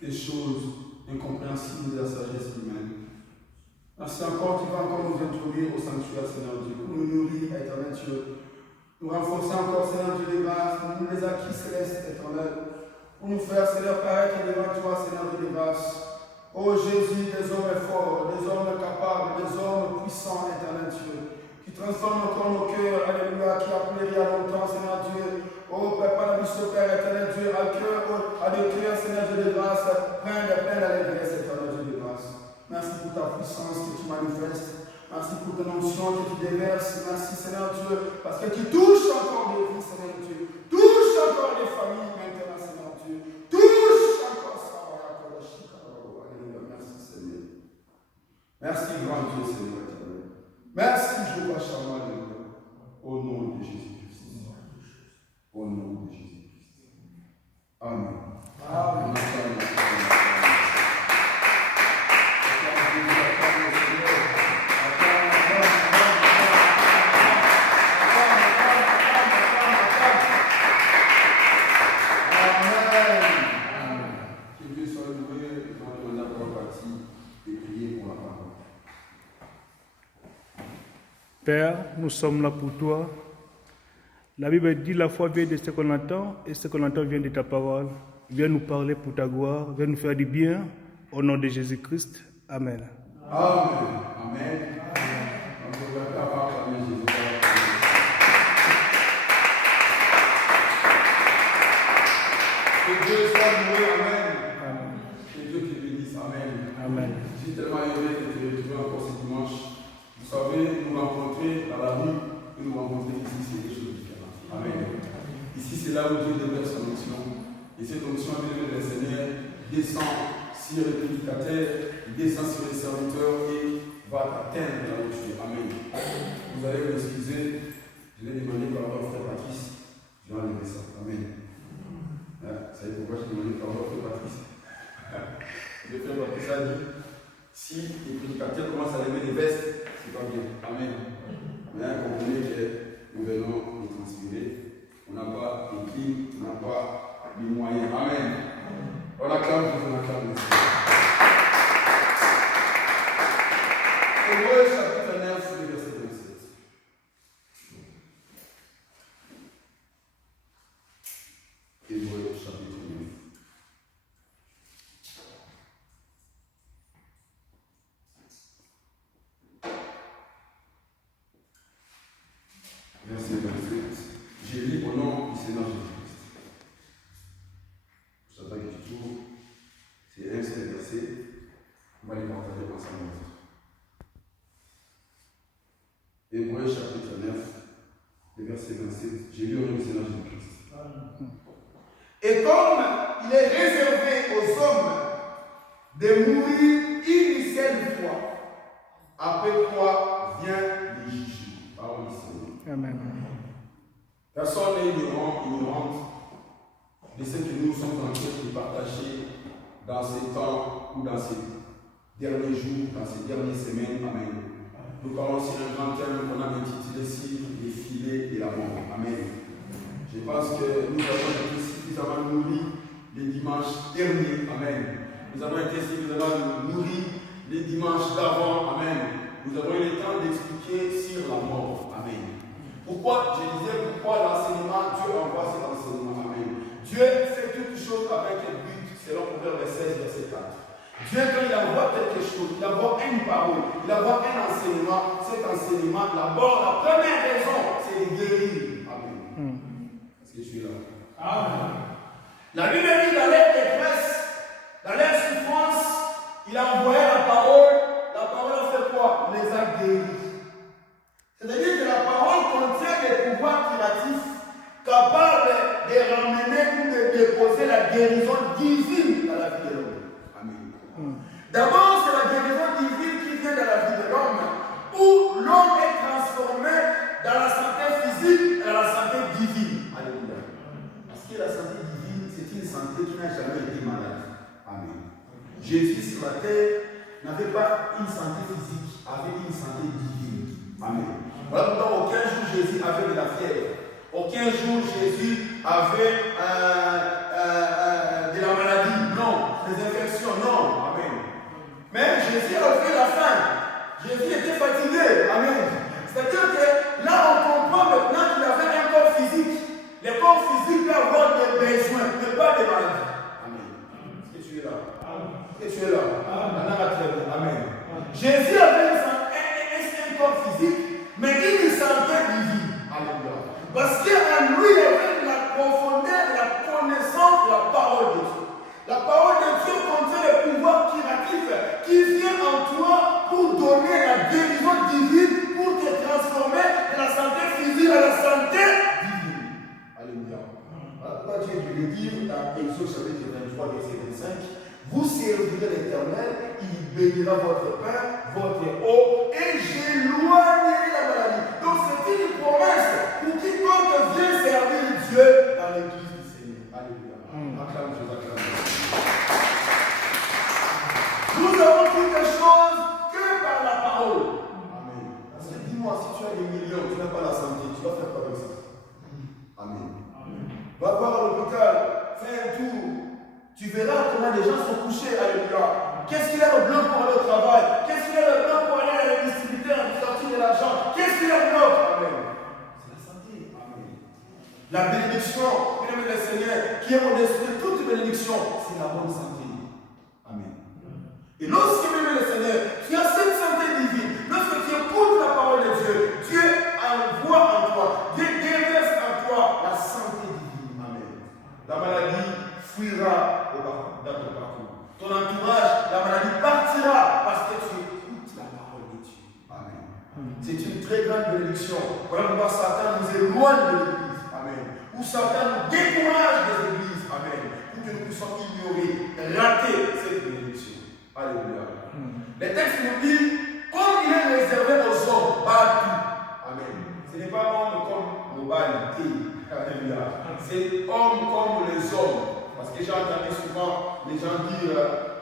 des choses incompréhensibles de la sagesse humaine. Merci encore, tu vas encore nous introduire au sanctuaire, Seigneur Dieu, pour nous nourrir, éternel Dieu. Nous renforcer encore, Seigneur Dieu, les grâces, nous les acquis célestes, éternel. Pour nous faire, Seigneur, paraître devant toi, Seigneur Dieu, des grâces. Ô Jésus, des hommes forts, des hommes capables, des hommes puissants, éternel Dieu, qui transforment encore nos cœurs, alléluia, qui a pleuré il y a longtemps, Seigneur Dieu. Ô Père, par la mission, Père, éternel Dieu, à des cœurs, Seigneur Dieu, de grâce, plein d'allégresse, éternel Dieu, de grâce. Merci pour ta puissance que tu manifestes. Merci pour ton onction que tu déverses. Merci, Seigneur Dieu, parce que tu touches encore des vies, Seigneur Dieu. Touche encore les familles maintenant, Seigneur Dieu. Touche encore ça. Merci, Seigneur. Merci, grand Dieu, Seigneur. Merci, Jéhovah Shammah, au nom de Jésus-Christ. Au nom de Jésus-Christ. Amen. Amen. Père, nous sommes là pour toi. La Bible dit la foi vient de ce qu'on entend et ce qu'on entend vient de ta parole. Viens nous parler pour ta gloire, viens nous faire du bien. Au nom de Jésus-Christ. Amen. Amen. Amen. Que Dieu soit loué. Amen. Amen. Que Dieu te bénisse. Amen. Amen. Je suis tellement heureux de te retrouver encore ce dimanche. Vous savez, nous rencontrer dans la rue et nous rencontrer ici, c'est quelque chose de différent. Amen. Ici, c'est là où Dieu déverse son onction. Et cette onction, bien le Seigneur, descend sur les prédicateurs, descend sur les serviteurs et va atteindre là où tu es. Amen. Vous allez m'excuser, je l'ai demandé par rapport au frère Patrice, je vais enlever ça. Amen. Vous savez pourquoi je l'ai demandé par rapport au frère Patrice? Le frère Patrice a dit, si les prédicateurs commencent à lever des vestes, c'est pas bien. Amen. Mais comprenez que nous venons de transpirer. On n'a pas les clims, on n'a pas les moyens. Amen. On acclame Jésus, on acclame le Seigneur. Hébreux chapitre 9, verset 27. Hébreux chapitre 9. Verset 28. J'ai lu au nom du Seigneur Jésus-Christ. Je t'attends que tu trouves. C'est un seul verset. On va les partager ensemble. Hébreux chapitre 9, verset 27. J'ai lu au nom du Seigneur Jésus-Christ. Et comme il est réservé aux hommes de mourir une seule fois, après quoi vient le jugement. Parole du Seigneur. Amen. Personne n'est ignorante de ce que nous sommes en train de partager dans ces temps ou dans ces derniers jours, dans ces dernières semaines. Amen. Nous parlons sur un grand thème qu'on a intitulé ici les filets de la mort. Amen. Je pense que nous avons été suffisamment nourris les dimanches derniers. Amen. Nous avons été suffisamment nourris les dimanches d'avant. Amen. Nous avons eu le temps d'expliquer sur la mort. Amen. Pourquoi, je disais, pourquoi l'enseignement, Dieu envoie cet enseignement. Amen. Dieu fait toutes choses avec un but, selon Proverbe 16, verset 4. Dieu, quand il envoie quelque chose, il envoie une parole, il envoie un enseignement. Cet enseignement, d'abord, la première raison, c'est de guérir. Amen. Est-ce que je suis là? Amen. La Bible dit dans leur détresse, dans leur souffrance, il a envoyé la parole a fait quoi? Les a guéris. C'est-à-dire que la parole contient des pouvoirs curatifs capables de ramener ou de déposer la guérison divine dans la vie de l'homme. Amen. D'abord, c'est la guérison divine qui vient dans la vie de l'homme, où l'homme est transformé dans la santé physique et dans la santé divine. Alléluia. Parce que la santé divine, c'est une santé qui n'a jamais été malade. Amen. Jésus sur la terre n'avait pas une santé physique, avait une santé divine. Amen. Voilà pourquoi aucun jour Jésus avait de la fièvre. Aucun jour Jésus avait de la maladie. Non. Les que tu es là? Amen. Jésus avait un corps physique, mais une santé divine. Alléluia. Parce qu'en lui, il y avait la profondeur de la connaissance de la parole de Dieu. La parole de Dieu contient le pouvoir curatif qui vient en toi pour donner la guérison divine, pour te transformer de la santé physique à la santé divine. Alléluia. Pourquoi Dieu dû le dire dans Exode chapitre 23, verset 25, vous servirez l'Éternel, il bénira votre pain, votre eau, et j'éloignerai la maladie. Donc c'est une promesse pour quiconque vient servir Dieu dans l'église du Seigneur. Alléluia. Acclame Jésus, acclame Jésus. Nous avons quelque chose que par la parole. Amen. Parce que dis-moi, si tu as des millions, tu n'as pas la santé, tu vas faire quoi avec ça? Amen. Va voir à l'hôpital, fais un tour. Tu verras comment les gens sont couchés. Alléluia. Qu'est-ce qu'il y a de blanc pour aller au travail? Qu'est-ce qu'il y a de blanc pour aller à la distributeur et sortir de l'argent? Qu'est-ce qu'il y a de blanc? Amen. C'est la santé. Amen. La bénédiction, bien-aimé le Seigneur, qui est au-dessus de toute bénédiction, c'est la bonne santé. Amen. Et lorsque, bien-aimé le Seigneur, tu as cette santé divine, lorsque tu écoutes la parole de Dieu, Dieu envoie en toi, Dieu déverse en toi la santé divine. Amen. La maladie fuira dans ton parcours. Ton entourage, la maladie partira parce que tu écoutes la parole de Dieu. Amen. C'est une très grande bénédiction. Voilà pourquoi Satan nous éloigne de l'église. Amen. Ou Satan nous décourage des églises. Amen. Pour que nous puissions ignorer, rater cette bénédiction. Alléluia. Les textes nous disent, comme il est réservé aux hommes, partout. Amen. Ce n'est pas homme comme moralité. Alléluia. C'est homme comme les hommes. Parce que j'ai entendu souvent les gens dire,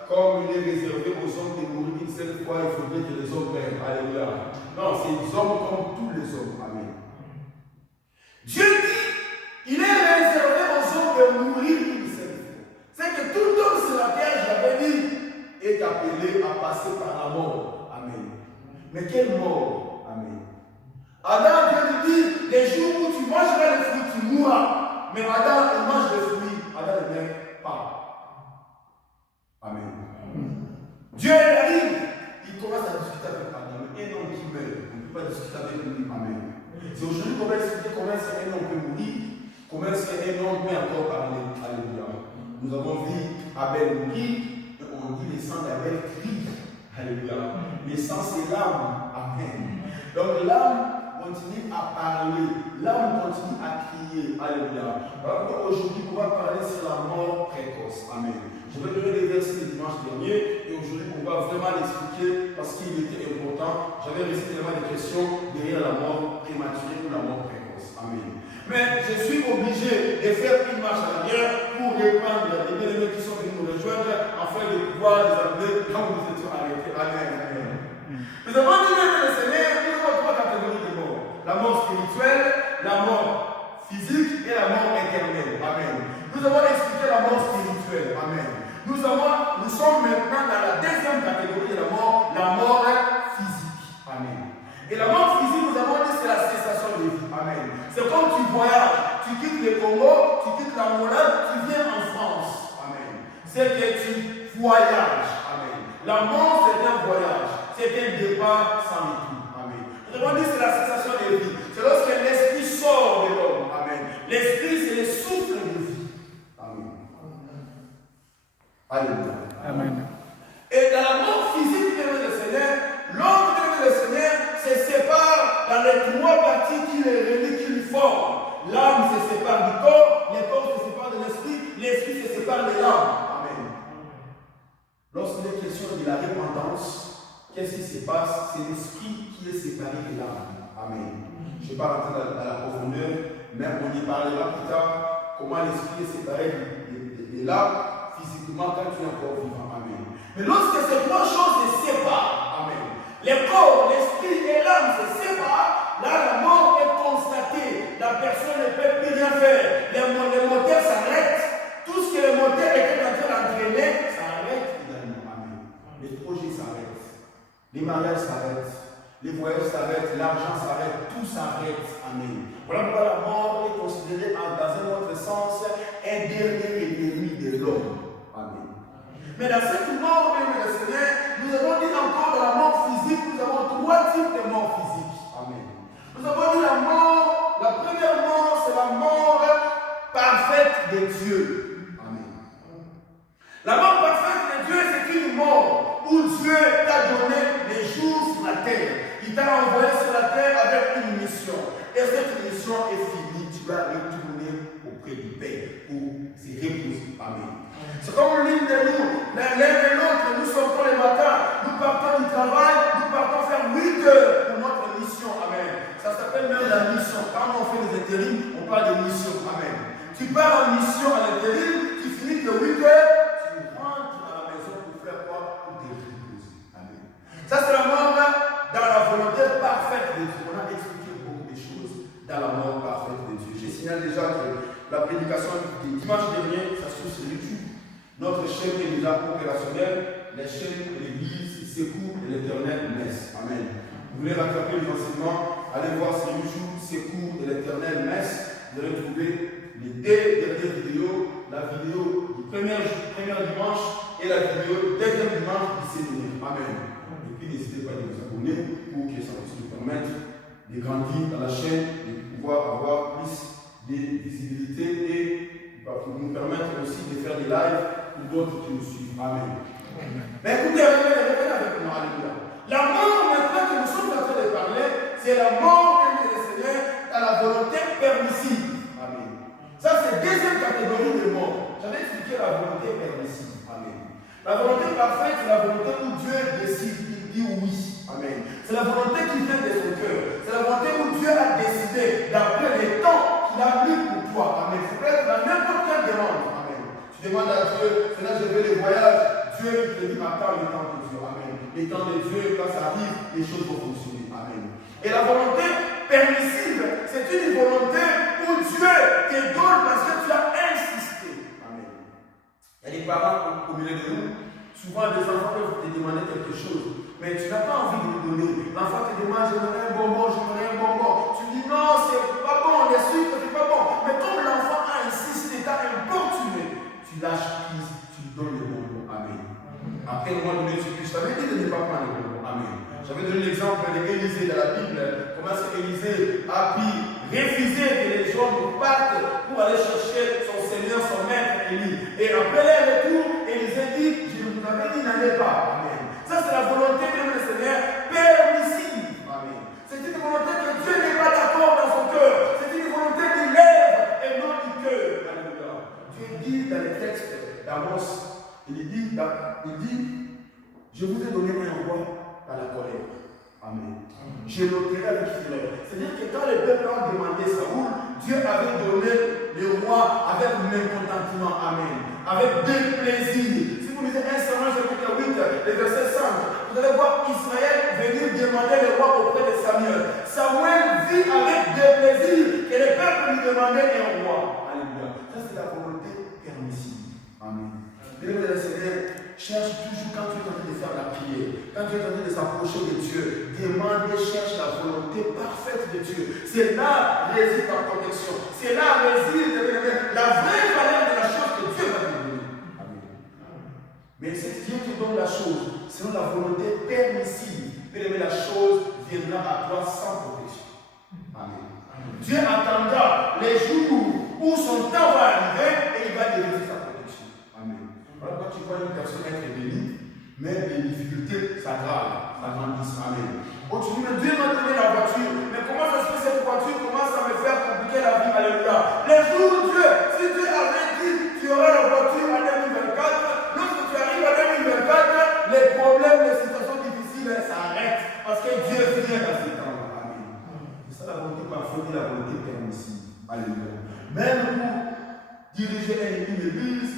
comme il est réservé aux hommes de mourir une seule fois, il faudrait que les hommes meurent. Alléluia. Non, c'est des hommes comme tous les hommes. Amen. Dieu dit, il est réservé aux hommes de mourir une seule fois. C'est que tout homme sur la terre, j'avais dit, est appelé à passer par la mort. Amen. Mais quelle mort? Amen. Adam, Dieu lui dit, les jours où tu mangeras les fruits, tu mourras. Mais Adam, il mange les fruits. Adam ne meurt pas. Amen. Dieu arrive, il commence à discuter avec Adam. Un homme qui meurt, on ne peut pas discuter avec lui. Amen. C'est aujourd'hui qu'on va expliquer comment est-ce qu'un homme peut mourir, comment est-ce qu'un homme peut encore parler. Alléluia. Nous avons vu Abel mourir, et on dit les sangs d'Abel crient. Alléluia. Les sangs, c'est l'âme. Amen. Donc l'âme continue à parler, l'âme continue à crier. Alléluia. Alors aujourd'hui, on va parler sur la mort précoce. Amen. Je vais donner les versets le dimanche dernier et aujourd'hui, on va vraiment l'expliquer parce qu'il était important. J'avais reçu tellement de questions derrière la mort prématurée ou la mort précoce. Amen. Mais je suis obligé de faire une marche à l'arrière pour reprendre les bien-aimés qui sont venus nous rejoindre afin de pouvoir les amener là où nous étions arrêtés. Amen. Amen. Nous avons dit le Seigneur, nous avons trois catégories de mort. La mort spirituelle, la mort physique et la mort éternelle. Amen. Nous avons expliqué la mort spirituelle. Amen. Nous sommes maintenant dans la deuxième catégorie de la mort physique. Amen. Et la mort physique, nous avons dit, c'est la cessation de vie. Amen. C'est comme tu voyages, tu quittes le Congo, tu quittes l'Angola, tu viens en France. Amen. C'est que tu voyages. Amen. La mort, c'est un voyage. C'est un départ sans retour. Amen. Nous avons dit, c'est la cessation de vie. C'est lorsque l'esprit sort de l'homme. Amen. L'esprit, c'est le souffle de vie. Amen. Alléluia. Amen. Et dans la mort physique de le Seigneur, l'homme de le Seigneur se sépare dans les trois parties qui les relient, qui lui forment. L'âme se sépare du corps, le corps se sépare de l'esprit se sépare de l'âme. Amen. Lorsqu'il est question de la repentance, qu'est-ce qui se passe? C'est l'esprit qui est séparé de l'âme. Amen. Je ne vais pas rentrer dans la profondeur, mais on y parlera plus tard comment l'esprit est séparé de l'âme physiquement quand tu es encore vivant. Amen. Mais lorsque ces trois choses se séparent, amen, le corps, l'esprit et l'âme se séparent, là la mort est constatée. La personne ne peut plus rien faire. Les moteurs s'arrêtent. Tout ce que le moteur était en train d'entraîner s'arrête également. Amen. Les projets s'arrêtent. Les mariages s'arrêtent. Les voyages s'arrêtent. L'argent s'arrête. Tout s'arrête. Amen. Voilà pourquoi la mort est considérée dans un autre sens un dernier ennemi de l'homme. Amen. Mais dans cette mort, bien le Seigneur, nous avons dit encore dans la mort physique, nous avons 3 types de mort physique. Amen. Nous avons dit la mort, la première mort, c'est la mort parfaite de Dieu. Amen. La mort parfaite de Dieu, c'est une mort où Dieu t'a donné des jours sur la terre. Il t'a envoyé sur la terre avec une mission. Et cette mission est finie. Tu vas retourner auprès du Père pour se reposer. Amen. C'est comme l'une de nous, l'un et l'autre, nous sortons le matin, nous partons du travail, nous partons faire 8 heures pour notre mission. Amen. Ça s'appelle même la mission. Quand on fait des intérims, on parle de mission. Amen. Tu pars en mission à l'intérim, tu finis de 8 heures, tu rentres à la maison pour faire quoi? Pour te reposer. Amen. Ça c'est la mort dans la volonté parfaite de Dieu. On a expliqué beaucoup de choses dans la mort parfaite de Dieu. J'ai signalé déjà que la prédication du dimanche dernier, ça se trouve sur YouTube. Notre chaîne est déjà opérationnelle, les chaînes de l'Église, Secours et l'Éternel Messe. Amen. Vous voulez rattraper les enseignements, allez voir sur YouTube, Secours et l'Éternel Messe. Vous allez trouver les 2 dernières vidéos, la vidéo du premier dimanche et la vidéo du 2e dimanche du séminaire. Amen. Et puis n'hésitez pas à vous abonner pour que ça puisse nous permettre de grandir dans la chaîne, de pouvoir avoir plus de visibilité et pour nous permettre aussi de faire des lives pour d'autres qui nous suivent. Amen. Mais écoutez, revenez avec moi. Alléluia. La mort maintenant que nous sommes en train de parler, c'est la mort que le Seigneur à la volonté permissive. Amen. Ça, c'est la deuxième catégorie de mort. J'avais expliqué la volonté permissive. Amen. La volonté parfaite, c'est la volonté où Dieu décide, il dit oui. Amen. C'est la volonté qui vient de son cœur. C'est la volonté où Dieu a décidé d'après les temps qu'il a mis pour toi. Amen. C'est peut-être dans n'importe quelle demande. Amen. Tu demandes à Dieu, Seigneur, je veux les voyages. Dieu te dit, attends le temps de Dieu. Amen. Le temps de Dieu, quand ça arrive, les choses vont fonctionner. Amen. Et la volonté permissive, c'est une volonté où Dieu te donne parce que tu as insisté. Amen. Il y a des parents au milieu de nous. Souvent, des enfants peuvent te demander quelque chose, mais tu n'as pas envie de lui donner. L'enfant te demande, j'aimerais un bonbon, j'aimerais un bonbon. Tu dis non, c'est pas bon, les sucres, c'est pas bon. Mais comme l'enfant a insisté, t'a importuné, tu lâches prise, tu lui donnes le bonbon. Amen. Après, au moment donné, je t'avais dit de ne pas prendre le bonbon. Amen. J'avais donné l'exemple d'Élisée dans la Bible. Comment est-ce qu'Élisée a pu refuser que les hommes partent pour aller chercher son Seigneur, son maître Élie. Et après les retours, Élisée dit, je vous avais dit, n'allez pas. Amen. Ça, c'est la volonté de notre Seigneur permissive. Amen. C'est une volonté que Dieu n'est pas d'accord dans son cœur. C'est une volonté du lèvre et non du cœur. Alléluia. Dieu dit dans les textes d'Amos, il dit, je vous ai donné un roi à la colère. Amen. Je l'ôterai avec fureur. C'est-à-dire que quand le peuple a demandé Saoul, Dieu avait donné le roi avec mécontentement. Amen. Avec déplaisir. Si vous lisez 1 Samuel chapitre 8, le verset 5, vous allez voir Israël venir demander le roi auprès de Samuel. Samuel vit avec déplaisir que le peuple lui demandait un roi. Alléluia. Ça, c'est la volonté permissive. Amen. Bien, le Seigneur cherche toujours quand tu es en train de faire la prière, quand tu es en train de s'approcher de Dieu, demande et cherche la volonté parfaite de Dieu. C'est là réside ta protection. C'est là réside la vraie valeur de la chose que Dieu va te donner. Amen. Mais c'est Dieu qui donne la chose, selon la volonté permissive. Mais la chose viendra à toi sans protection. Amen. Dieu attendra les jours où son temps va arriver et il va délivrer sa protection. Amen. Alors quand tu vois une personne être bénie, mais les difficultés s'aggravent, s'agrandissent. Amen. Oh, tu dis, mais Dieu m'a donné la voiture, mais comment ça se fait cette voiture commence à me faire compliquer la vie? Alléluia. Les jours où Dieu, si Dieu avait dit, tu auras la voiture en 2024, lorsque tu arrives en 2024, les problèmes, les situations difficiles s'arrêtent, parce que Dieu vient dans ces temps. Amen. C'est ça la volonté parfaite et la volonté permissive. Alléluia. Même pour diriger une église,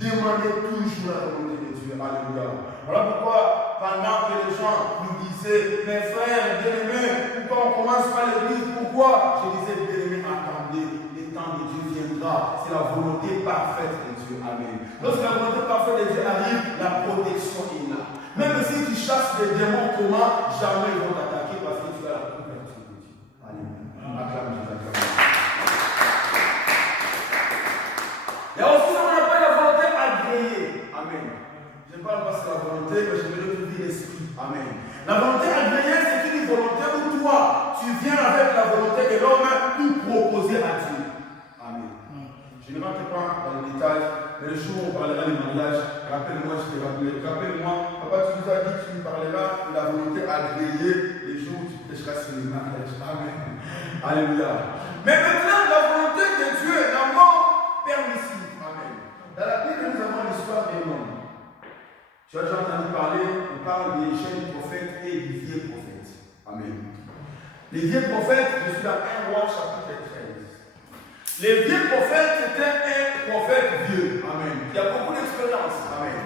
demandez toujours la volonté de Dieu. Alléluia. Voilà pourquoi, pendant que les gens nous disaient, mes frères, bien-aimés, pourquoi on commence par l'église? Pourquoi? Je disais, bien-aimés, attendez, le temps de Dieu viendra. C'est la volonté parfaite de Dieu. Amen. Lorsque la volonté parfaite de Dieu arrive, la protection est là. Même si tu chasses les démons, comment? Jamais ils vont t'attaquer parce que tu as la couverture de Dieu. Alléluia. Acclame Dieu, acclame. Il y a aussi ce qu'on appelle la volonté agréée. Amen. parle pas de la volonté, mais je vais le dire l'esprit. Amen. La volonté agréée, c'est une volonté où toi, tu viens avec la volonté de l'homme pour proposer à Dieu. Amen. Je ne rentre pas dans les détails, mais le jour où on parlera du mariage, rappelle-moi, je te rappelle. Rappelle-moi, papa, tu nous as dit que tu nous parleras de la volonté agréée les jours où tu prêcheras sur le mariage. Amen. Alléluia. Mais maintenant, la volonté de Dieu est la mort permissive. Amen. Dans la Bible, nous avons l'histoire des hommes. Tu as déjà entendu parler, on parle des jeunes prophètes et des vieux prophètes. Amen. Les vieux prophètes, je suis dans 1 Roi chapitre 13. Les vieux prophètes, c'était un prophète vieux. Amen. Qui a beaucoup d'expérience. Amen.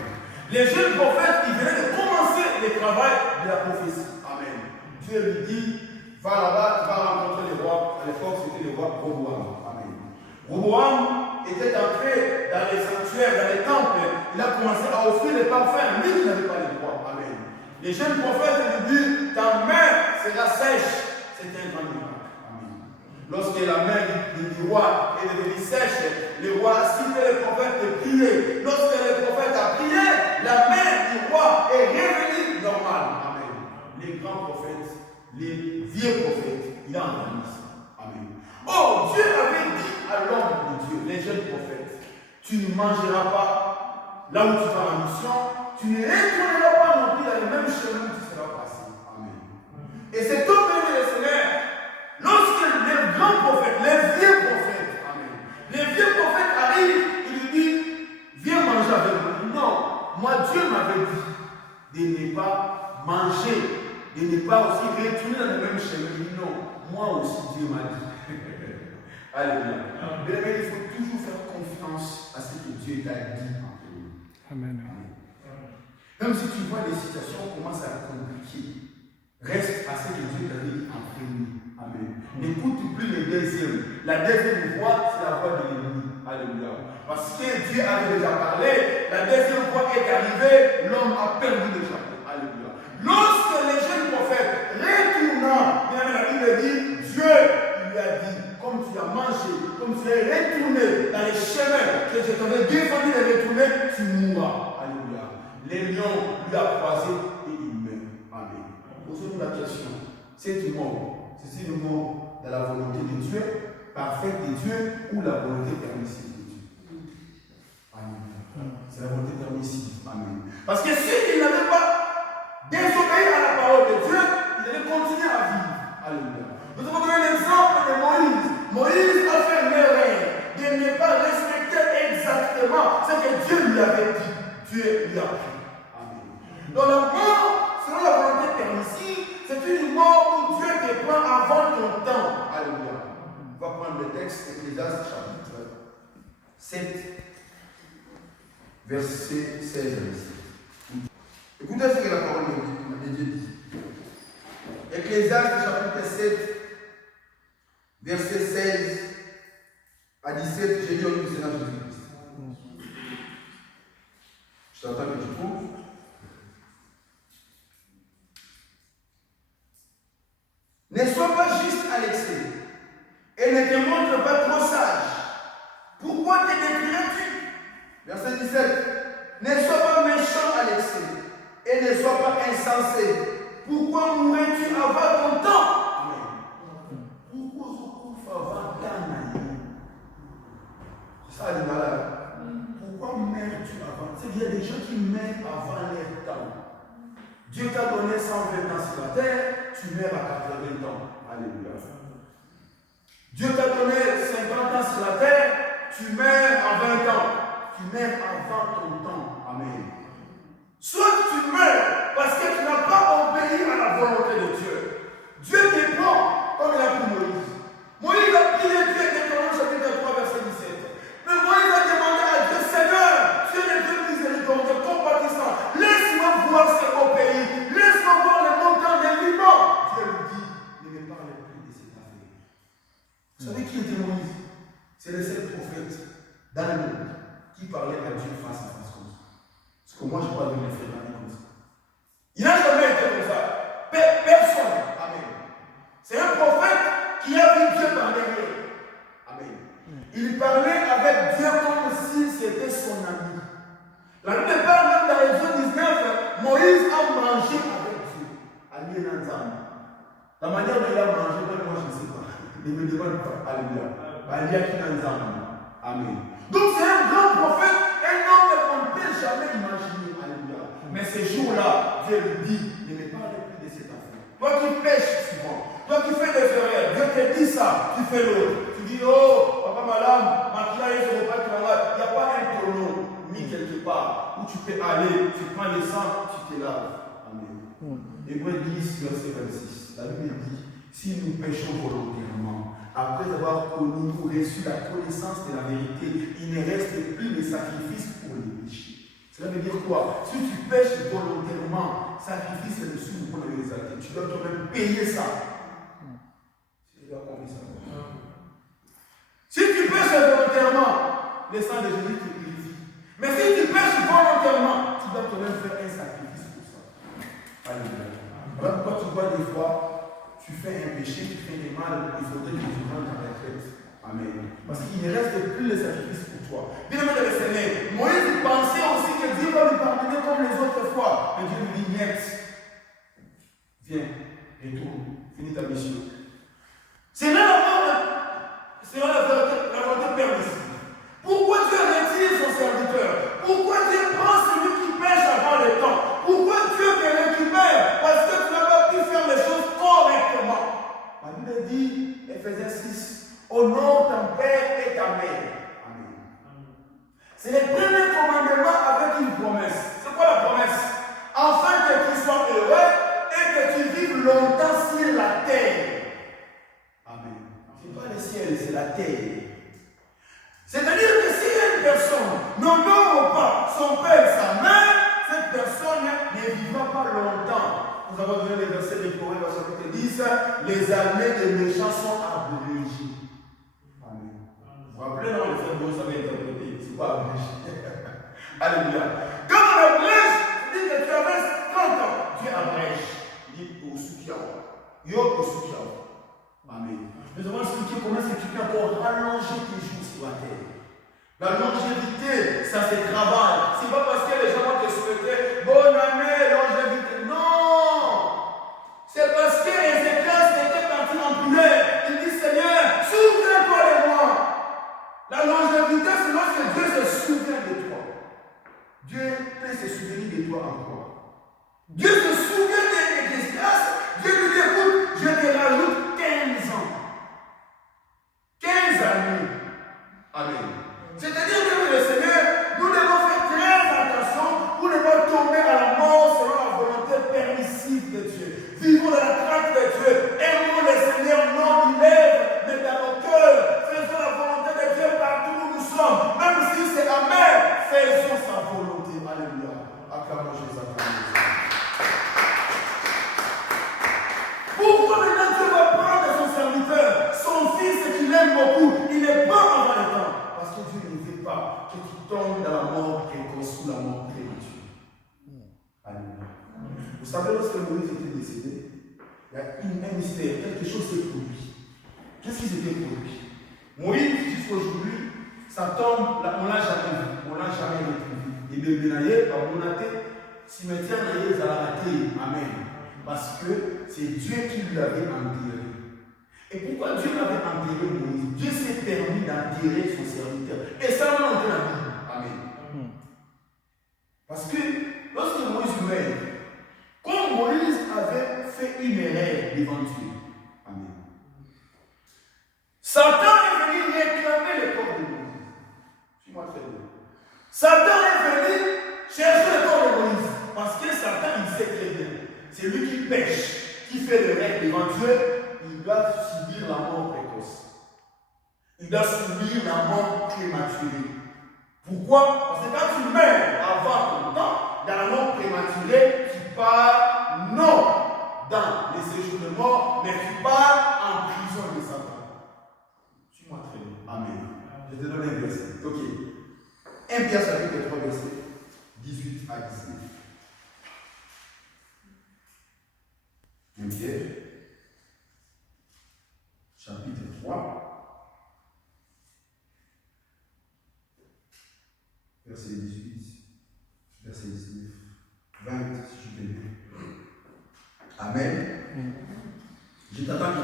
Les jeunes prophètes, ils venaient de commencer le travail de la prophétie. Amen. Dieu lui dit, va là-bas, tu vas rencontrer les rois. À l'époque, c'était le roi Roboam. Amen. Roboam était entré dans les sanctuaires, dans les temples. Il a commencé à offrir les parfums. Lui qui n'avait pas les droits. Amen. Les jeunes prophètes lui disent, ta main sera sèche. C'était un grand miracle. Amen. Lorsque la main du roi est devenue sèche, le roi a cité le prophète de prier. Lorsque le prophète a prié, la main du roi est revenue normale. Amen. Les grands prophètes, les vieux prophètes, il a entendu ça. Amen. Oh, Dieu avait dit à l'homme de Dieu, les jeunes prophètes, tu ne mangeras pas là où tu vas en mission, tu ne retourneras pas non plus dans le même chemin où tu seras passé. Amen. Et c'est tout béni le Seigneur. Lorsque les grands prophètes, les vieux prophètes, amen, les vieux prophètes arrivent, il lui dit, viens manger avec moi. Non, moi Dieu m'avait dit de ne pas manger, de ne pas aussi retourner dans le même chemin. Il dit non, moi aussi Dieu m'a dit. Alléluia. Il faut toujours faire confiance à ce que Dieu t'a dit. Amen. Même si tu vois des situations commencent à être compliquées, reste à ce que Dieu t'a dit en premier. Amen. N'écoute plus le deuxième. La deuxième voix, c'est la voix de l'ennemi. Alléluia. Parce que Dieu avait déjà parlé, la deuxième voix est arrivée, l'homme a perdu le chapeau. Alléluia. Lorsque les jeunes prophètes retournant, la Bible dit, Dieu lui a dit, comme tu as mangé, comme tu es retourné dans les chemins que je t'avais défendu de retourner, tu mourras. Alléluia. Les lions lui a croisé et il meurt. Amen. Posez-nous la question. C'est une mort. C'est une mort dans la volonté de Dieu, parfaite de Dieu, ou la volonté permissive de Dieu. Amen. C'est la volonté permissive. Amen. Parce que s'il n'avait pas désobéi à la parole de Dieu, il allait continuer à vivre. Alléluia. Nous avons donné l'exemple de Moïse. Moïse a fait l'erreur de ne pas respecter exactement ce que Dieu lui avait dit. Dieu lui a pris. Amen. Donc la mort, selon la volonté permissive, c'est une mort où Dieu te prend avant ton temps. Alléluia. On va prendre le texte Ecclésiaste chapitre 7, verset 16. Écoutez ce que la parole de Dieu dit. Ecclésiaste chapitre 7, verset 16 à 17, j'ai lu au nom du Seigneur Jésus-Christ. Je t'entends que tu trouves. Ne sois pas juste à l'excès et ne te montre pas trop sage. Pourquoi te détruirais-tu? Verset 17. Ne sois pas méchant à l'excès et ne sois pas insensé. Pourquoi mourrais-tu avant ton temps? Pourquoi se trouve avant ta année? C'est ça les malades. Pourquoi meurs-tu avant? C'est qu'il y a des gens qui meurent avant leur temps. Dieu t'a donné 120 ans sur la terre, tu meurs à 80 ans. Alléluia. Dieu t'a donné 50 ans sur la terre, tu meurs à 20 ans. Tu meurs avant ton temps. Amen. Soit tu meurs parce que tu n'as pas obéi à la volonté de Dieu. Dieu te prend comme il a pris Moïse. Moïse a prié Dieu et Deutéronome chapitre 3 verset 17. Mais Moïse a demandé à Dieu, Seigneur, tu es le Dieu miséricordieux, compatissant. Laisse-moi voir ce beau pays. Laisse-moi voir les montagnes des Liban. Dieu lui dit, ne me parle plus de cette affaire. Vous savez qui était Moïse? C'est le seul prophète dans le monde qui parlait à Dieu face à face comme ça. Parce que moi, je parle de mes frères comme ça. Il n'a jamais été comme ça. Personne. Amen. C'est un prophète qui a vu Dieu par derrière. Amen. Il parlait avec Dieu comme si c'était son ami. La Bible parle même dans Exode 19 il a mangé, même moi je ne sais pas. Il ne me demande pas. Alléluia. Alléluia qui dans les âmes. Amen. Donc c'est un grand prophète, un homme qu'on ne peut jamais imaginer. Alléluia. Mais ces jours-là, Dieu lui dit, ne me parle plus de cet enfant. Toi qui pêches souvent, toi qui fais des erreurs, Dieu te dit ça, tu fais l'autre. Tu dis, oh, papa, madame, maintenant il ne pas travailler. Il n'y a pas un tonneau mis quelque part où tu peux aller, tu prends le sang, tu te laves. Amen. Hébreux 10, verset 26. La Bible dit, si nous péchons volontairement, après avoir connu ou reçu la connaissance de la vérité, il ne reste plus de sacrifice pour les péchés. Cela veut dire quoi? Si tu pêches volontairement, sacrifice le sous pour les actes. Tu dois toi-même payer ça. Tu dois compris ça. Si tu pêches volontairement, le sang de Jésus te purifie. Mais si tu pêches volontairement, tu dois toi-même faire un sacrifice pour ça. Alléluia. Voilà pourquoi tu vois des fois, tu fais un péché, tu fais des mal, il faudrait que tu rentres dans la retraite. Amen. Parce qu'il ne reste plus de sacrifice pour toi. Bien aimé le Seigneur, Moïse pensait aussi que Dieu va lui pardonner comme les autres fois. Mais Dieu lui dit, niet. Viens, retourne, finis ta mission. C'est là la volonté permissive. Pourquoi Dieu retire son serviteur? Pourquoi Dieu prend celui qui pêche avant le temps? Pourquoi Dieu te récupère? Parce que tu n'as pas pu faire les choses correctement. La Bible dit, Ephésiens 6, honore ton père et ta mère. Amen. C'est le premier commandement avec une promesse. C'est quoi la promesse? Afin que tu sois heureux et que tu vives longtemps sur la terre. Amen. Ce n'est pas le ciel, c'est la terre. C'est-à-dire que si une personne n'honore pas son père et sa mère, cette personne ne vivra pas longtemps. Nous avons donné les versets de Proverbes chapitre 10, les années des méchants sont abrégées. Amen. Vous vous rappelez, non, les frères, vous savez interpréter, c'est pas abrégé. Alléluia. Quand on abrège, il dit que tu avais 30 ans, Dieu abrège. Il dit au soutien. Yo au soutien. Amen. Nous avons expliqué comment est-ce que tu peux encore rallonger tes jours sur la terre. La longévité, ça se travaille. Ce n'est pas parce que les gens vont te souhaiter bonne année, longévité. Non! C'est parce que Ézéchias était parti en prière. Il dit, Seigneur, souviens-toi de moi. La longévité, c'est lorsque Dieu se souvient de toi. Dieu peut se souvenir de toi encore. Dieu se souvient d'Ézéchias. Dieu lui dit, écoute, je te rajoute 15 ans. 15 années. Amen. C'est-à-dire que le Seigneur, nous devons faire très attention pour ne pas tomber à la mort selon la volonté permissive de Dieu. Vivons dans la crainte de Dieu. Aimons le Seigneur, non il lève, mais dans nos cœurs. Faisons la volonté de Dieu partout où nous sommes. Même si c'est amer, faisons sa volonté. Alléluia. Acclamons Jésus. Pourquoi maintenant Dieu va prendre son serviteur, son fils qu'il aime beaucoup? Il n'est pas avant le temps. Parce que Dieu ne veut pas que tu tombes dans la mort précoce ou la mort prématurée. Alléluia. Vous savez, lorsque Moïse était décédé, il y a un mystère, quelque chose s'est produit. Qu'est-ce qui s'était produit? Moïse, jusqu'aujourd'hui, sa tombe, on ne l'a jamais vu, on ne l'a jamais retrouvé. Il est menaillé, on a été cimetière naïe à la raté. Amen. Parce que c'est Dieu qui lui avait enterré. Et pourquoi Dieu l'avait enterré Moïse? Dieu s'est permis d'enterrer son serviteur. Et ça, on a dans la Bible. Amen. Parce que lorsque Moïse meurt, comme Moïse avait fait une erreur devant Dieu, amen. Satan est venu réclamer le corps de Moïse. Suis-moi très bien. Satan est venu chercher le corps de Moïse. Parce que Satan, il sait très bien. C'est lui qui pêche, qui fait le règle devant Dieu. Il doit subir la mort précoce. Il doit subir la mort prématurée. Pourquoi? Parce que quand tu meurs avant ton temps, dans la mort prématurée, tu pars non dans les séjours de mort, mais tu pars en prison de Satan. Suis-moi très bien. Amen. Je te donne un verset. Ok. 1 Pierre chapitre 3, verset 18 à 19. 1 Pierre chapitre 3, verset 18, verset 19, 20, si je peux dire. Amen. Je t'attends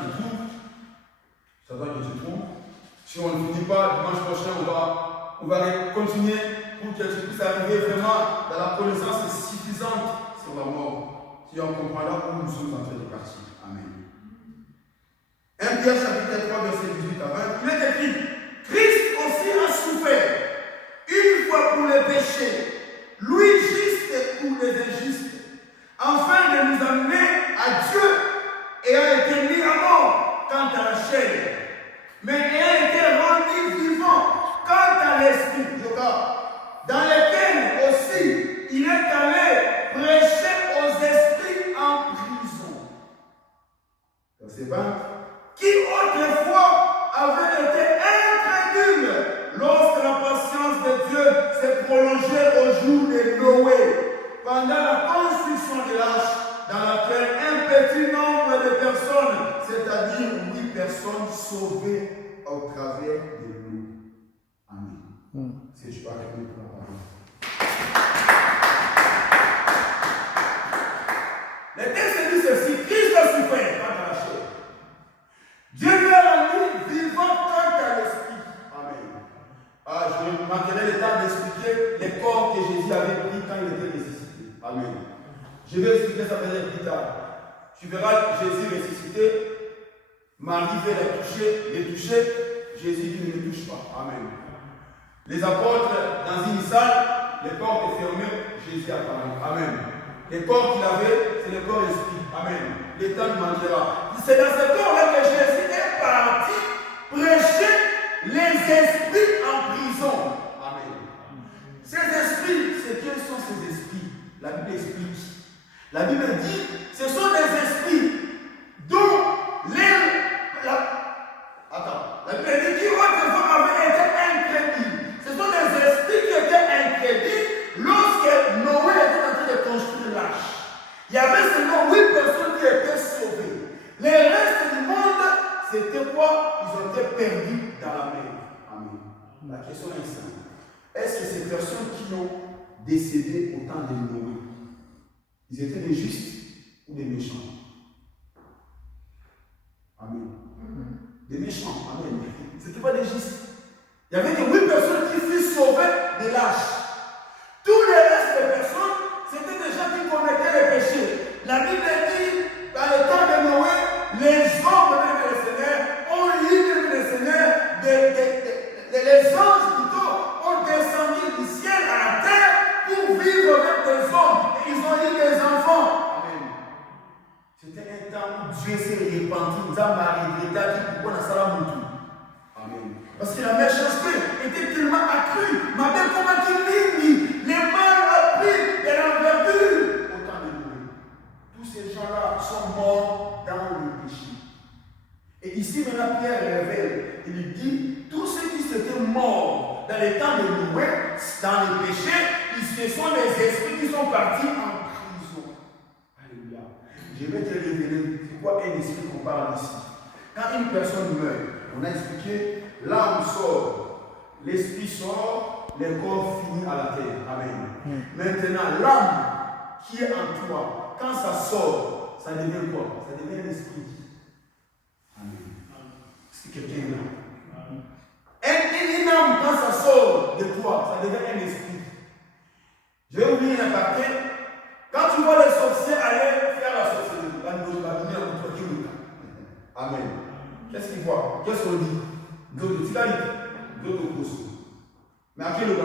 pas, dimanche prochain, on va continuer pour que tu puisses arriver vraiment dans la connaissance suffisante sur la mort. Si on comprendra où nous sommes en train de partir. Amen. 1 Pierre chapitre 3, verset 18 à 20. Il est écrit, Christ aussi a souffert une fois pour les péchés, lui juste pour les injustes, afin de nous amener à Dieu, et a été mis à mort quant à la chair, mais ayant été rendu vivant quant à l'esprit, dans lequel aussi il est allé prêcher aux esprits en prison. Verset 20. Qui autrefois avait été incrédule lorsque la patience de Dieu s'est prolongée au jour de Noé, pendant la construction de l'arche, dans laquelle un petit nombre de personnes, c'est-à-dire 8 personnes sauvées au travers de l'eau. Amen. Si tu peux arrêter pour la parole. Le texte dit ceci, Christ a souffert quant à la chair. Dieu lui a rendu vivant quant à l'esprit. Amen. Je manquerai le temps d'expliquer les corps que Jésus avait pris quand il était ressuscité. Amen. Je vais expliquer ça peut-être plus tard. Tu verras Jésus ressuscité, Marie veut les toucher, Jésus dit ne les touche pas. Amen. Les apôtres dans une salle, les portes fermées, Jésus apparaît. Amen. Les corps qu'il avait, c'est le corps esprit. Amen. Le temps nous manquera. C'est dans ce corps-là que Jésus est parti prêcher les esprits en prison. Amen. Ces esprits, c'est quels sont ces esprits? La Bible explique. La Bible dit, ce sont des esprits dont la Bible dit qui autrefois avaient été incrédules. Ce sont des esprits qui étaient incrédules lorsque Noé était en train de construire l'arche. Il y avait seulement 8 personnes qui étaient sauvées. Les restes du monde, c'était quoi? Ils ont été perdus dans la mer. Amen. La question est simple. Est-ce que ces personnes qui ont décédé au temps de Noé, ils étaient des justes ou des méchants? Amen. Des méchants. Amen. Ce n'étaient pas des justes. Il y avait des 8 personnes qui furent sauvées de l'arche. Tous les restes des personnes, c'était des gens qui commettaient les péchés. La Bible dit, dans le temps de Noé, les hommes de le Seigneur ont eu le Seigneur, les anges plutôt, ont descendu du ciel à la terre pour vivre avec des hommes. Et ils ont eu des enfants. Amen. C'était un temps où Dieu s'est répandu. Nous avons arrivé là pour qu'on a ça. Amen. Parce que la méchanceté était tellement accrue. Ma belle, comment tu lis? Les mal a pris de l'envergure. Autant de nous. Tous ces gens-là sont morts dans le péché. Et ici, maintenant, Pierre révèle. Il dit, tous ceux qui s'étaient morts dans les temps de Noé, dans le péché, ce sont les esprits qui sont partis en prison. Alléluia. Je vais te révéler, c'est quoi un esprit qu'on parle ici? Quand une personne meurt, on a expliqué, l'âme sort, l'esprit sort, le corps finit à la terre. Amen. Maintenant, l'âme qui est en toi, quand ça sort, ça devient quoi? Ça devient l'esprit. Amen. C'est quelqu'un là. Une âme, quand ça sort de toi, ça devient un esprit. Je vais oublier un aparté. Quand tu vois les sorciers aller faire la sorcellerie, Amen. Qu'est-ce qu'ils voient? Qu'est-ce qu'on dit? Mais à quel moment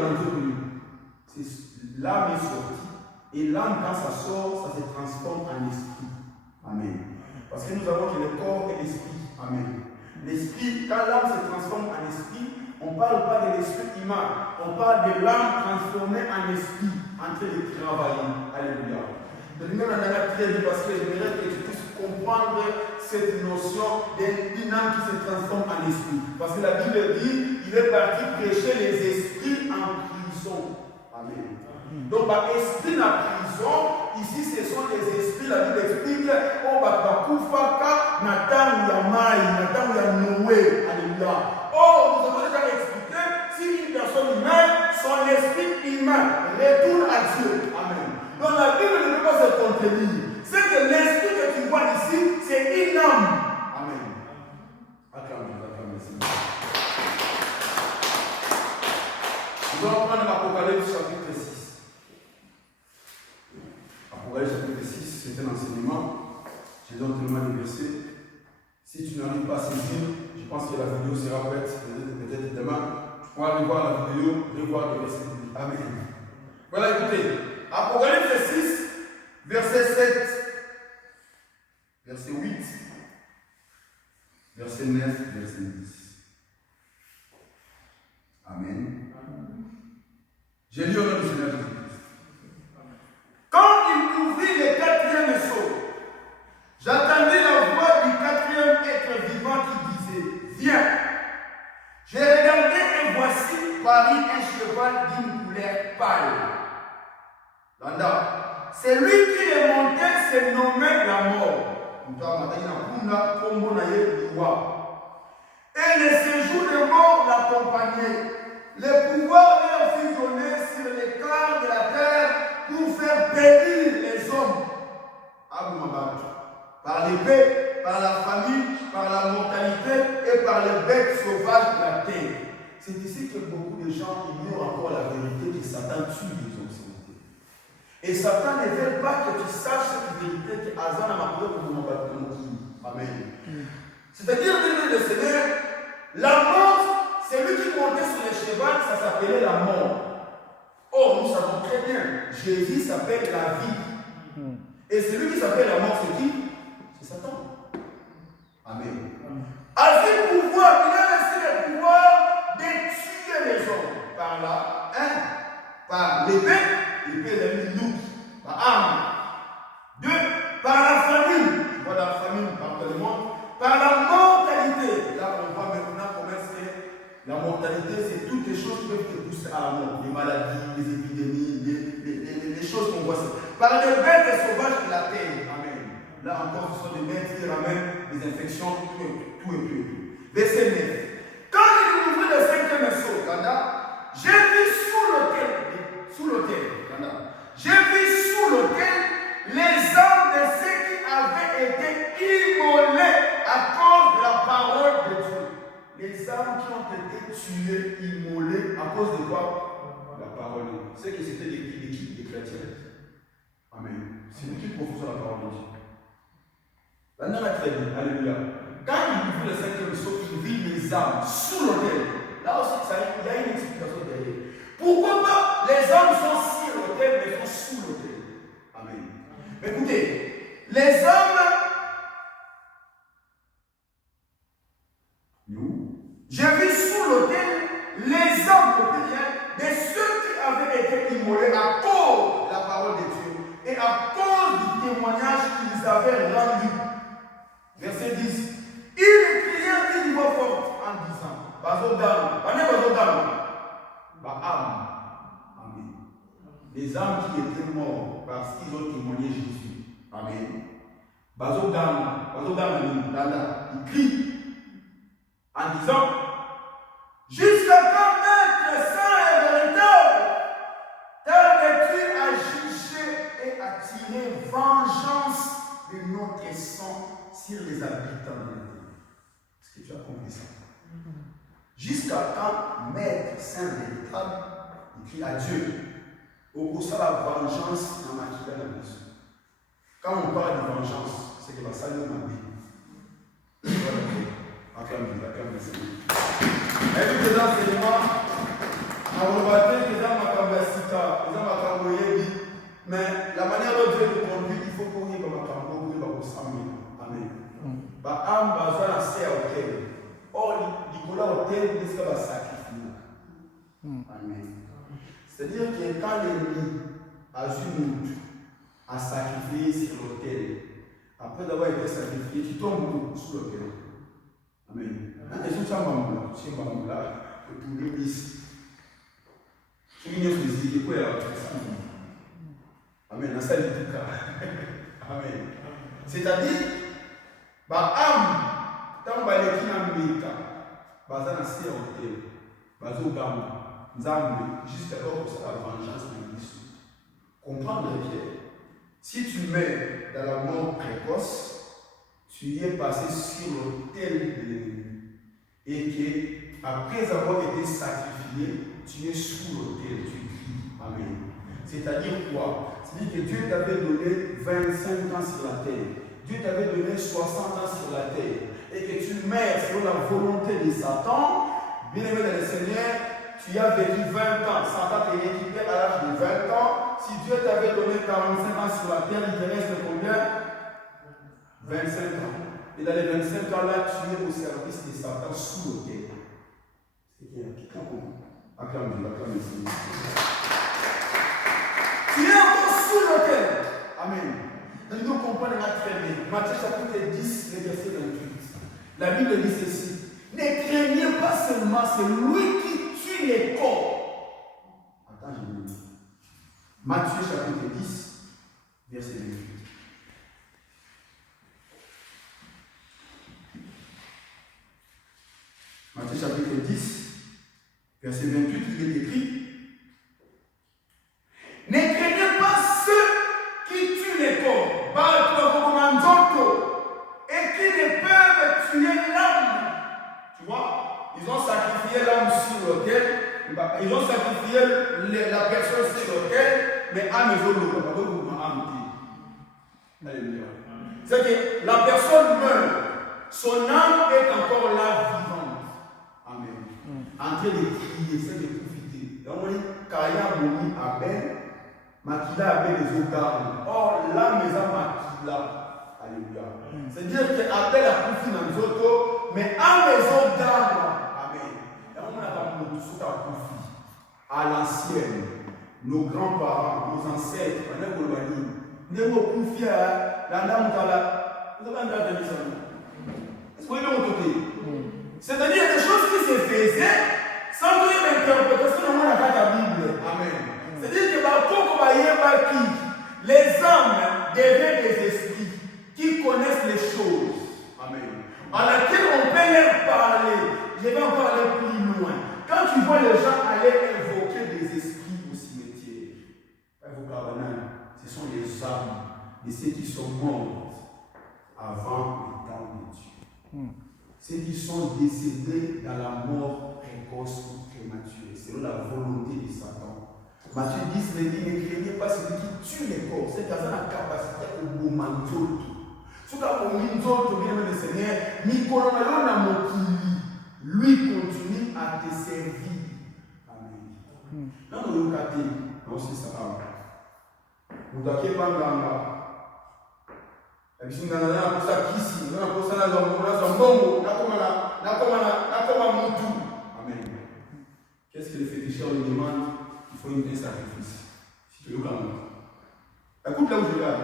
l'âme est sortie. Et l'âme, quand ça sort, ça se transforme en esprit. Amen. Parce que nous avons que le corps et l'esprit. Amen. L'esprit, quand l'âme se transforme en esprit, on ne parle pas de l'esprit humain. On parle de l'âme transformée en esprit, en train de travailler. Alléluia. De lui-même, on a très dit parce que j'aimerais que tu puisses comprendre cette notion d'une âme qui se transforme en esprit. Parce que la Bible dit, il est parti prêcher les esprits en prison. Amen. Donc, esprit en prison, ici ce sont les esprits, la Bible explique, oh, Bakufaka, Nathan Yamai, Nathan Yanoé. Alléluia. Oh, nous avons déjà expliqué, si une personne meurt, son esprit humain retourne à Dieu. Amen. Donc la Bible ne peut pas se contenir. C'est que l'esprit que tu vois ici, c'est une âme. Amen. Acclamez, acclamez. sera prête, peut-être demain. Tu pourras revoir la vidéo, revoir le verset. Amen. Voilà, écoutez. Apocalypse 6, verset 7, verset 8, verset 9, verset 10. Amen. J'ai lu au nom du Seigneur Jésus-Christ. Quand il ouvrit le quatrième sceau, j'attendis la voix du quatrième être vivant qui disait, viens. J'ai regardé et voici parut un cheval d'une couleur pâle. Landa, c'est lui qui est monté, c'est nommé la mort. Et le séjour de mort l'accompagnait. Le pouvoir leur fut donné sur les corps de la terre pour faire périr les hommes. Par l'épée, par la famine, par la mortalité et par les bêtes sauvages de la terre. C'est ici que beaucoup de gens ignorent encore la vérité que Satan tue les hommes. Et Satan ne veut pas que tu saches cette vérité que Azan a marqué pour mon baptême. Amen. C'est-à-dire, le Seigneur, la mort, c'est lui qui montait sur le cheval, ça s'appelait la mort. Or, nous savons très bien, Jésus s'appelle la vie. Et celui qui s'appelle la mort, c'est qui? C'est Satan. Amen. À ce pouvoir, il a laissé le pouvoir de tuer les hommes. Par la haine, par l'épée, les nous, par arme. 2, par la famine. Par la famine, par le monde. Par la mortalité. Là, on voit maintenant comment c'est. La mortalité, c'est toutes les choses qui peuvent te pousser à la mort. Les maladies, les épidémies, les choses qu'on voit. Par les bêtes sauvages de la terre. Amen. Là encore, ce sont des bêtes qui ramènent des infections, tout et tout. Verset 9. Quand il ouvrit le cinquième sceau, j'ai vu sous l'autel, j'ai vu sous l'autel les âmes de ceux qui avaient été immolés à cause de la parole de Dieu. Les âmes qui ont été tuées, immolées à cause de quoi? La parole de Dieu. C'est que c'était l'équipe des chrétiens. Amen. C'est nous qui professons la parole de Dieu. Maintenant, la très bien. Alléluia. Quand il ouvrit le cinquième sceau, il vit les âmes sous l'autel. Là aussi, il y a une explication derrière. Pourquoi pas les âmes sont sur l'autel, mais sont sous l'autel? Amen. Mais écoutez, les âmes, j'ai vu sous l'autel les âmes de ceux qui avaient été immolés à cause de la parole de Dieu et à cause du témoignage qu'ils avaient rendu. Verset 10. Ils crièrent d'une voix forte en disant, Bazodam, Baham. Amen. Les âmes qui étaient morts parce qu'ils ont témoigné Jésus. Amen. Bazodam, ils crient en disant, jusqu'à quand maître saint et véritable, tardes-tu à juger et à tirer vengeance de notre sang sur les habitants de la terre? Est-ce que tu as compris ça? Jusqu'à quand maître saint et véritable, il crie à Dieu, au ça la vengeance dans ma qui la maison. Quand on parle de vengeance, c'est que la salle de ma vie. Acclamez-le. Et puis, les enseignements, mais la manière dont Dieu nous conduit, il faut qu'on y ait comme un Amen. Baham bazala c'est autel. Or, Nicolas autel, il va sacrifier. Amen. C'est-à-dire que quand l'ennemi a a sacrifié sur l'autel, après avoir été sacrifié, tu tombes sous l'autel. Amen. Et tout ça, c'est là, pour le bis. Tu viens de dire, quoi, amen. La salle du cas. Amen. C'est-à-dire, Baham, tant que les gens ont bazana c'est autel, bazogam, nzambe, jusqu'à quand la vengeance de l'issue. Comprendre bien. Si tu mets dans la mort précoce, tu y es passé sur l'autel de l'ennemi. Et que, après avoir été sacrifié, tu es sous l'autel, tu cries. Amen. C'est-à-dire quoi? C'est-à-dire que Dieu t'avait donné 25 ans sur la terre. Dieu t'avait donné 60 ans sur la terre. et que tu meurs selon la volonté de Satan, bien aimé dans le Seigneur, tu as vécu 20 ans. Satan t'a récupéré à l'âge de 20 ans. Si Dieu t'avait donné 45 ans sur la terre, il te reste combien? 25 ans. Et dans les 25 ans-là, tu es au service de Satan sous l'autel. C'est bien. Quelqu'un pour vous. Acclame Dieu, acclame le Seigneur. Tu es encore sous l'autel. Amen. Donc nous comprenons très bien. Matthieu chapitre 10, le verset 28. La Bible dit ceci. Ne craignez pas seulement celui qui tue les corps. Attends, je vais le dire. Matthieu chapitre 10, verset 28. Matthieu chapitre 10, verset 28, il est écrit. Ne craignez pas ceux qui tuent les corps, et qui ne peuvent tuer l'âme. Tu vois, ils ont sacrifié l'âme sur l'autel, ils ont sacrifié la personne sur l'autel, mais âme ils ont le Alléluia. C'est que la personne meurt, son âme est encore là vivante. Amen. En train de crier, c'est de profiter. Donc on dit, Kaya Mouni Abel, Makila Abel les autres d'âme. Or, l'âme est à Makila. Alléluia. C'est-à-dire qu'Abel a profité dans les autres, mais à maison d'âme. Amen. Et on a pas tout ça profit. À l'ancienne, nos grands-parents, nos ancêtres, on a Golbani, nous avons confié à la dame Kala. Vous avez un peu de ça. Est-ce que vous voyez mon côté? C'est-à-dire des choses qui se faisaient sans qu'il y ait d'interprétation dans la Bible. Amen. C'est-à-dire que les âmes deviennent des esprits qui connaissent les choses. Amen. À laquelle on peut leur parler. Je vais encore aller plus loin. Quand tu vois les gens aller invoquer des esprits au cimetière, ce sont les âmes de ceux qui sont morts avant le temps de Dieu. Ceux qui sont décédés dans la mort précoce ou prématurée, selon la volonté de Satan. Matthieu 10 me dit, ne craignez pas celui qui tue les corps. C'est qu'il y a la capacité au moment. Ce qu'il y a au minzoto, bien le Seigneur, lui continue à te servir. Amen. Là, nous avons gâté. Non, c'est ça. Nous avons gâté. Amen. Qu'est-ce que les féticheurs nous demandent? Il faut un sacrifice. Si tu veux quand même. Écoute là où je regarde.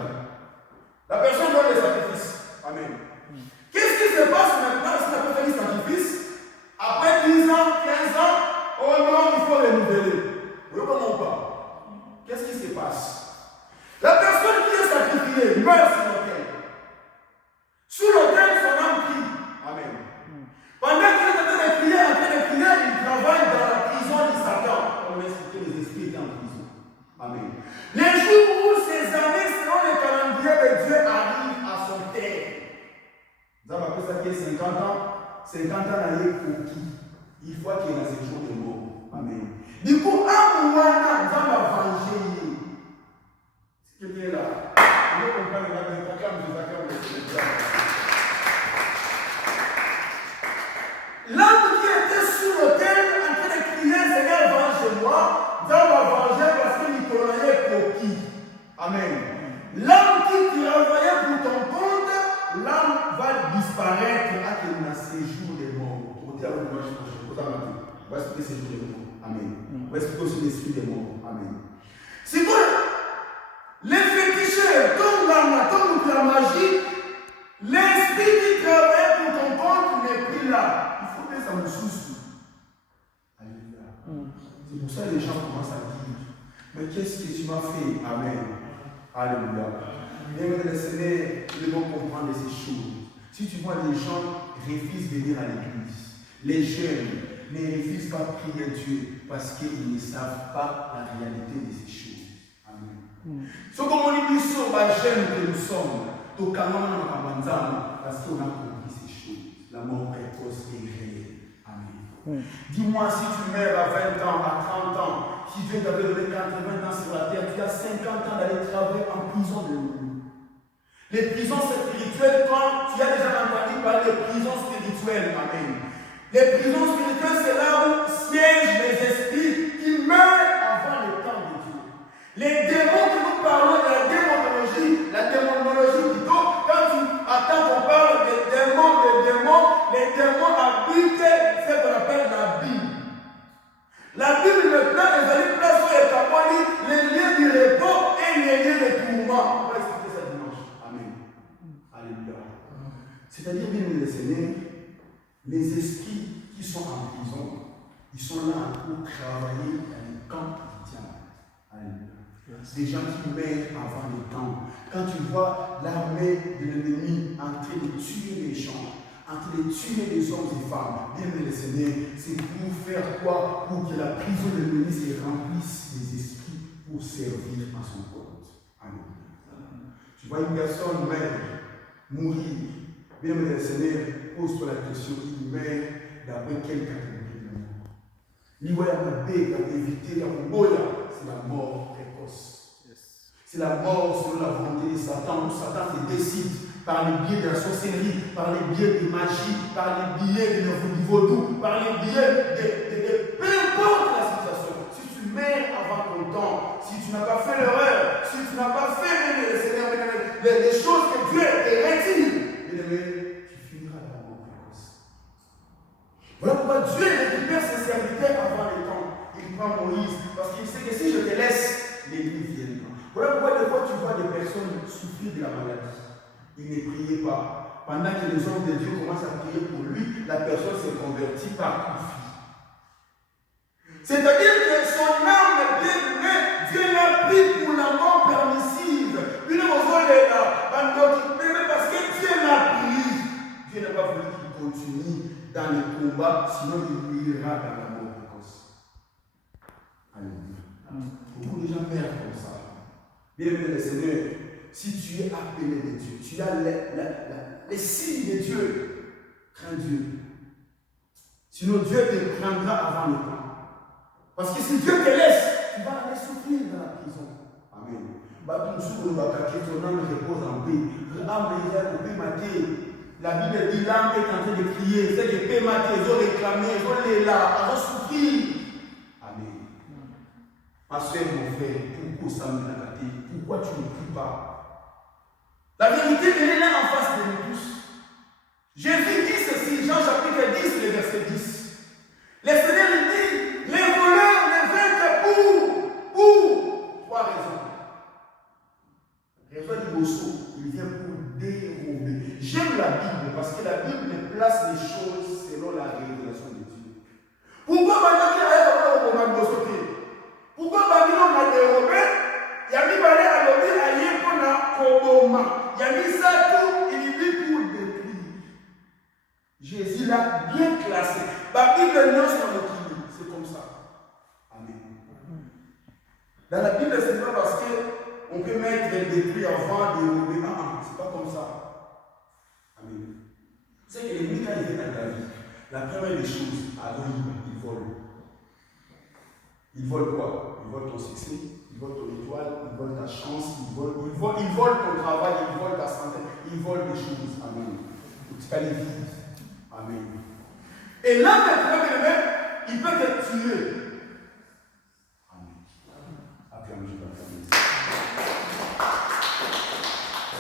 La personne doit le sacrifice. Amen. Qu'est-ce qui se passe maintenant si la personne fait le sacrifice? Après 10 ans, 15 ans, oh non, il faut renouveler. Vous voyez comment on parle? Qu'est-ce qui se passe? La personne qui est sacrifiée meurt sur l'autel. Sous l'autel, son âme prie. Amen. Pendant qu'il est en train de prier, il travaille dans la prison de Satan. Comme on expliquait, les esprits étaient en prison. Amen. Les jours où ces années, selon le calendrier de Dieu, arrivent à son terme. Vous avez appelé ça qui est 50 ans. 50 ans d'aller pour qui? Il faut qu'il y ait ces jours de mort. Amen. Du coup, un mois, nous allons venger. Ce qui est là. On veut comprendre la vie. L'âme qui était sous l'autel en train de crier, Seigneur, venge-moi, Dieu va venger parce que Nicolas est pour qui? Amen. L'âme qui travaillait pour ton compte, l'âme va disparaître à qu'il y a séjour des morts. On va expliquer séjour des morts. Amen. On va expliquer aussi l'esprit des morts. Amen. C'est quoi? Les féticheurs, comme la magie, l'esprit qui travaille pour ton compte n'est plus là. Il faut que ça nous soucie. Alléluia. C'est pour ça que les gens commencent à dire, mais qu'est-ce que tu m'as fait? Amen. Alléluia. Bien, le Seigneur, nous devons comprendre ces choses. Si tu vois les gens refusent de venir à l'église, les jeunes ne refusent pas de prier Dieu parce qu'ils ne savent pas la réalité de ces choses. Amen. Ce qu'on dit, sur la jeune que nous sommes, parce qu'on a compris ces choses. La mort précoce est réelle. Amen. Dis-moi si tu meurs à 20 ans, à 30 ans, si Dieu t'avait donné 80 ans sur la terre, tu as 50 ans d'aller travailler en prison de nous. Les prisons spirituelles, quand tu as déjà entendu parler de prisons spirituelles, amen. Les prisons spirituelles, c'est là où siègent les esprits qui meurent avant le temps de Dieu. Les démons que nous parlons de la démonologie plutôt, quand tu attends qu'on parle des démons, les démons habitent ce qu'on appelle la Bible. La Bible maintenant, les amis, place où est capable les lieux du repos et les lieux de tourment. On va expliquer ça dimanche. Amen. Alléluia. C'est-à-dire, bien les Seigneurs, les esprits qui sont en prison, ils sont là pour travailler dans les camps chrétiens. Alléluia. Des gens qui meurent avant le temps. Quand tu vois l'armée de l'ennemi en train de tuer les gens, en train de tuer les hommes et femmes, bien les Seigneur, c'est pour faire quoi? Pour que la prison de l'ennemi se remplisse des esprits pour servir à son compte. Amen. Tu vois une personne mourir, bien les Seigneur, pose-toi la question, il meurt d'après quelle catégorie de mort? L'Ivoire éviter la Mongolia, c'est la mort précoce. C'est la mort selon la volonté de Satan, où Satan se décide par le biais de la sorcellerie, par le biais de magie, par le biais du vaudou, par le biais de peu importe la situation. Si tu meurs avant ton temps, si tu n'as pas fait l'erreur, si tu n'as pas fait les choses que Dieu te retire, tu finiras dans la mort précoce. Voilà pourquoi Dieu récupère ses serviteurs avant le temps. Il prend Moïse, parce qu'il sait que si je te laisse, l'ennemi viendra. Voilà pourquoi des fois tu vois des personnes souffrir de la maladie. Ils ne priaient pas. Pendant que les hommes de Dieu commencent à prier pour lui, la personne s'est convertie par conflit. C'est-à-dire que son âme bien-aimée, Dieu l'a pris pour la mort permissive. Une raison est là. Parce que Dieu l'a pris. Dieu n'a pas voulu qu'il continue dans le combat, sinon il ira dans la mort précoce. Alléluia. Beaucoup de gens meurent comme ça. Bien-aimé le Seigneur, si tu es appelé de Dieu, tu as les signes de Dieu, crains Dieu. Sinon Dieu te prendra avant le temps. Parce que si Dieu te laisse, tu vas aller souffrir dans la prison. Amen. Ton âme repose en paix. La Bible dit l'âme est en train de crier, c'est que paix maté, ils ont réclamé, ils ont les là, ils ont souffrir. Amen. Ma soeur, mon frère, pourquoi tu ne pries pas? La vérité, elle est là en face de nous tous. Jésus dit ceci, Jean chapitre 10, le verset 10. Le Seigneur dit, les voleurs ne viennent que pour trois raisons. Raison du Bosso, il vient pour dérober. J'aime la Bible parce que la Bible place les choses selon la révélation de Dieu. Pourquoi maintenant qu'il y a un moment de pourquoi Babylone a dérobé? Il y a mis Balé à l'objet à Yépona Koboma. Il y a mis ça tout, il dit pour détruire. Jésus l'a bien classé. La Bible non c'est comme ça. Amen. Dans la Bible, c'est pas parce qu'on peut mettre des détruits avant de dérober. C'est pas comme ça. Amen. C'est que l'ennemi, quand il vient dans ta vie, la première des choses, avant il vole. Il vole quoi? Il vole ton succès, il vole ton étoile, il vole ta chance, il vole ton travail, il vole ta santé, il vole des choses. Amen. Tu peux les vivre. Amen. Et là, maintenant, il peut te tuer. Amen. Acclamez, je vais acclamer.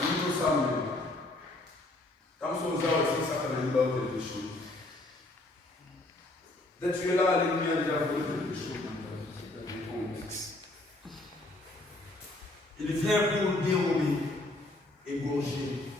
Nous sommes quand nous sommes là aussi, ça fait une bonne quelque chose. Dès que tu es là, l'ennemi a déjà volé quelque chose. Il vient pour dérober, égorger,